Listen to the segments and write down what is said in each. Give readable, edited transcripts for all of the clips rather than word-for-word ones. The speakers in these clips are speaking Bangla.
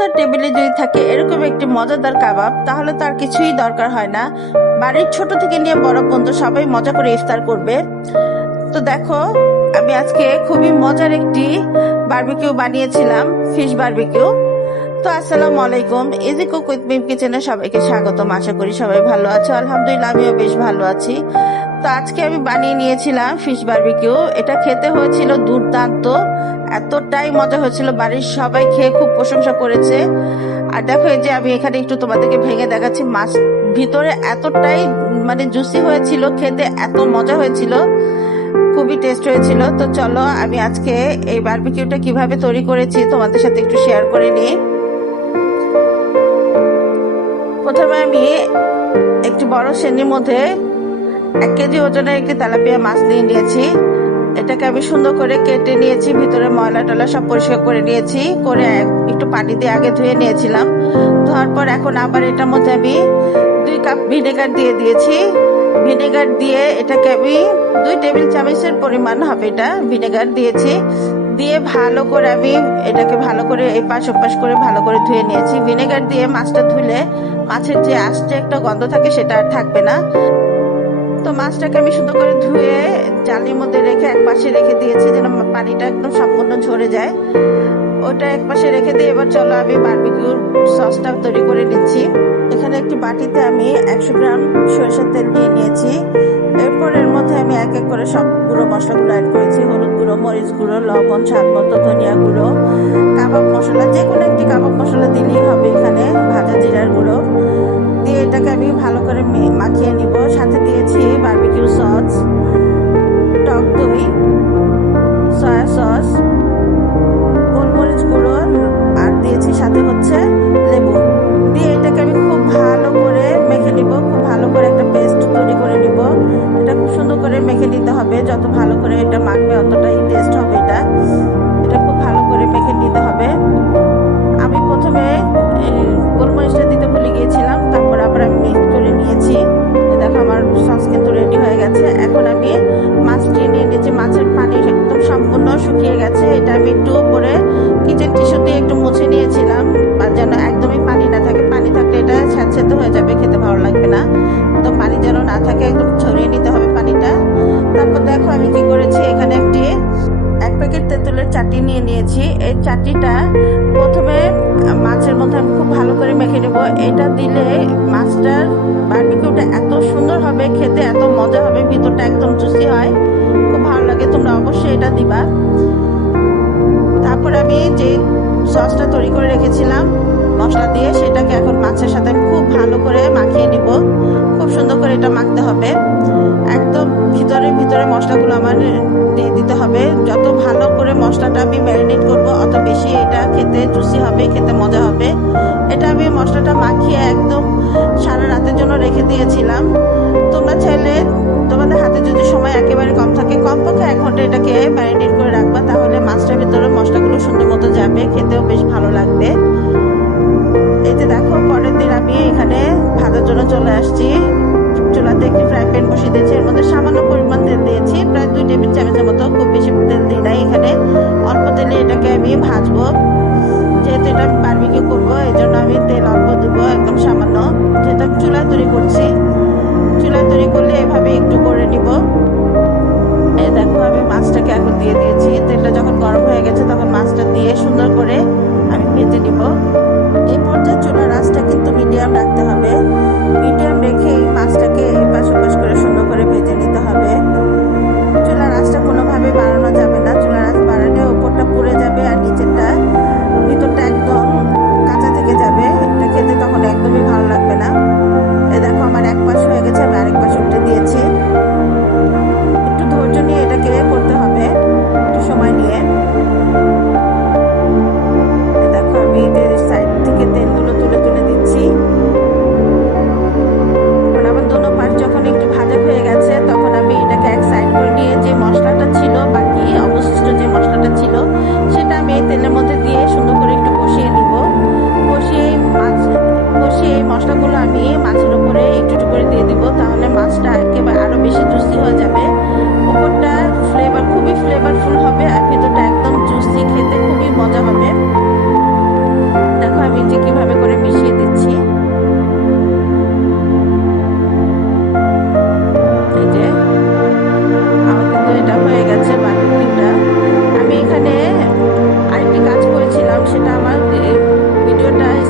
ইফতার টেবিলে যদি থাকে এরকম একটি মজাদার কাবাব, তাহলে তার কিছুই দরকার হয় না। বাড়ির ছোট থেকে নিয়ে বড় পর্যন্ত সবাই মজা করে ইফতার করবে। তো দেখো, আমি আজকে খুবই মজার একটি বারবিকিউ বানিয়েছিলাম, ফিশ বারবিকিউ। তো আসসালামু আলাইকুম, ইজি কুক উইথ মিম কিচেনে সবাইকে স্বাগতম। আশা করি সবাই ভালো আছো। আলহামদুলিল্লাহ, আমিও বেশ ভালো আছি। তো আজকে আমি বানিয়ে নিয়েছিলাম ফিশ বারবিকিউ। এটা খেতে হয়েছিল দুর্দান্ত, এতটাই মজা হয়েছিল, বাড়ির সবাই খেয়ে খুব প্রশংসা করেছে। আর দেখো, এই যে আমি এখানে একটু তোমাদেরকে ভেঙে দেখাচ্ছি, মাছ ভিতরে এতটাই জুসি হয়েছিল, খেতে এত মজা হয়েছিল, খুবই টেস্ট হয়েছিল। তো চলো, আমি আজকে এই বারবিকিউটা কিভাবে তৈরি করেছি তোমাদের সাথে একটু শেয়ার করে নিই। প্রথমে আমি একটি বড় শ্রেণীর মধ্যে 1 কেজি ওজনের একটি তেলাপিয়া মাছ নিয়ে নিয়েছি। এটাকে আমি সুন্দর করে কেটে নিয়েছি, ভিতরে ময়লা টলা সব পরিষ্কার করে নিয়েছি, করে একটু পানি দিয়ে আগে ধুয়ে নিয়েছিলাম। ধোয়ার পর এখন আবার এটার মধ্যে আমি 2 কাপ ভিনেগার দিয়ে দিয়েছি। ভিনেগার দিয়ে এটাকে আমি 2 টেবিল চামচের পরিমাণ হবে এটা ভিনেগার দিয়েছি। দিয়ে ভালো করে আমি এটাকে ভালো করে এই পাশ ওপাশ করে ভালো করে ধুয়ে নিয়েছি। ভিনেগার দিয়ে মাছটা ধুলে মাছের যে আস্তে একটা গন্ধ থাকে সেটা আর থাকবে না। তো মাছটাকে আমি সুন্দর করে ধুয়ে জালির মধ্যে রেখে এক পাশে রেখে দিয়েছি, যেন পানিটা একদম সম্পূর্ণ ঝরে যায়। ওটা এক পাশে রেখে দিয়ে এবার চলো আমি বারবিকিউর সসটা তৈরি করে নিচ্ছি। এখানে একটি বাটিতে আমি 100 গ্রাম সরিষার তেল নিয়ে নিয়েছি। এরপর এর মধ্যে আমি এক এক করে সব গুঁড়ো মশলাগুলো অ্যাড করেছি। হলুদ গুঁড়ো, মরিচ গুঁড়ো, লবণ, স্বাদ মতো, ধনিয়া গুঁড়ো, কাবাব মশলা, যে কোনো একটি কাবাব মশলা দিলেই হবে। এখানে ভাজা জিরার গুঁড়ো দিয়ে এটাকে আমি ভালো করে মাখিয়ে নিব। সাথে দিয়েছি বারবিকিউ সস, টক দই, সয়া সস, গোলমরিচ গুঁড়ো, আর দিয়েছি সাথে হচ্ছে লেবু। দিয়ে এটাকে আমি খুব ভালো করে মেখে নিব, খুব ভালো করে একটা পেস্ট তৈরি করে নিব। এটা খুব সুন্দর করে মেখে নিতে হবে, যত ভালো করে এটা মাখবে অতটাই টেস্ট হবে। এটা খুব ভালো করে মেখে নিতে হবে। আমি প্রথমে গোলমরিচটা দিতে ভুলে গিয়েছিলাম, তারপর আবার আমি মিক্স করে নিয়েছি। দেখো, আমার সস কিন্তু রেডি হয়ে গেছে। এখন আমি মাছটি নিয়ে নিয়েছি, মাছের পানি একদম সম্পূর্ণ শুকিয়ে গেছে। এটা আমি একটু উপরে কিচেন টিস্যু দিয়ে একটু মুছে নিয়েছিলাম, যেন একদমই পানি না থাকে। পানি থাকলে এটা স্যাঁতস্যাঁতে হয়ে যাবে, খেতে ভালো লাগবে না। তো পানি যেন না থাকে, একদম ছড়িয়ে নিতে হবে পানিটা। তারপর দেখো আমি কি করেছি, এখানে এক প্যাকেট তেঁতুলের চাটনি নিয়ে নিয়েছি। এই চাটনিটা প্রথমে মাছের মধ্যে আমি খুব ভালো করে মেখে নেব। এটা দিলে মাছটার বারবিকিউটা এত সুন্দর হবে, খেতে এত মজা হবে, ভিতরটা একদম জুসি হয়, খুব ভালো লাগে। তোমরা অবশ্যই এটা দিবা। তারপর আমি যে সসটা তৈরি করে রেখেছিলাম মশলা দিয়ে, সেটাকে এখন মাছের সাথে খুব ভালো করে মাখিয়ে নিব। খুব সুন্দর করে এটা মাখতে হবে, একদম ভিতরে ভিতরে মশলাগুলো আমার দিয়ে দিতে হবে। যত ভালো করে মশলাটা আমি ম্যারিনেট করব, অত বেশি এটা খেতে জুসি হবে, খেতে মজা হবে। এটা আমি মশলাটা মাখিয়ে একদম সারা রাতের জন্য রেখে দিয়েছিলাম। তোমরা চাইলে তোমাদের হাতে যদি সময় একেবারে কম থাকে, কমপক্ষে 1 ঘন্টা এটাকে ম্যারিনেট করে রাখবা, তাহলে মাছটার ভিতরে মশলাগুলো সুন্দর মতো যাবে, খেতেও বেশ ভালো লাগবে। এই যে দেখো, পরের দিন আমি এখানে ভাজার জন্য চলে আসছি। চুলাতে একটি ফ্রাই প্যান বসিয়ে দিয়েছি, এর মধ্যে সামান্য পরিমাণ তেল দিয়েছি, প্রায় 2 টেবিল চামচের মতো, খুব বেশি তেল দিই নাই এখানে। অল্প তেলে এটাকে আমি ভাজবো, যেহেতু এটা আমি বারবিকিউ করবো, এই জন্য আমি তেল অল্প দেবো, একদম সামান্য। যেহেতু আমি চুলায় তৈরি করছি, চুলায় তৈরি করলে এভাবে একটু করে নিব। এই দেখো, আমি মাছটাকে এখন দিয়ে দিয়েছি। তেলটা যখন গরম হয়ে গেছে, তখন মাছটা দিয়ে সুন্দর করে আমি ভেজে নিব। এই পর্যায়ে চুলার আঁচটা কিন্তু মিডিয়াম রাখতে হবে। মিডিয়াম রেখে মাছটাকে এপাশ ওপাশ করে সুন্দর করে ভেজে নিতে হবে। চুলার আঁচটা কোনোভাবে বাড়ানো যাবে না, চুলার আঁচ বাড়ালে উপরটা পুড়ে যাবে আর নিচেরটা ভিতরটা একদম কাঁচা থেকে যাবে। এটা খেতে তখন একদমই ভালো লাগবে না। এই দেখো, আমার এক পাশ হয়ে গেছে, আমি আরেক পাশ উল্টে দিয়েছি। একটু ধৈর্য নিয়ে এটাকে করতে হবে, একটু সময় নিয়ে। দেখো, আমি সাইড থেকে তেলগুলো তুলে তুলে দিচ্ছি।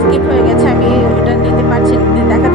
স্কিপ হয়ে গেছে, আমি ওটা নিতে পারছি, দেখা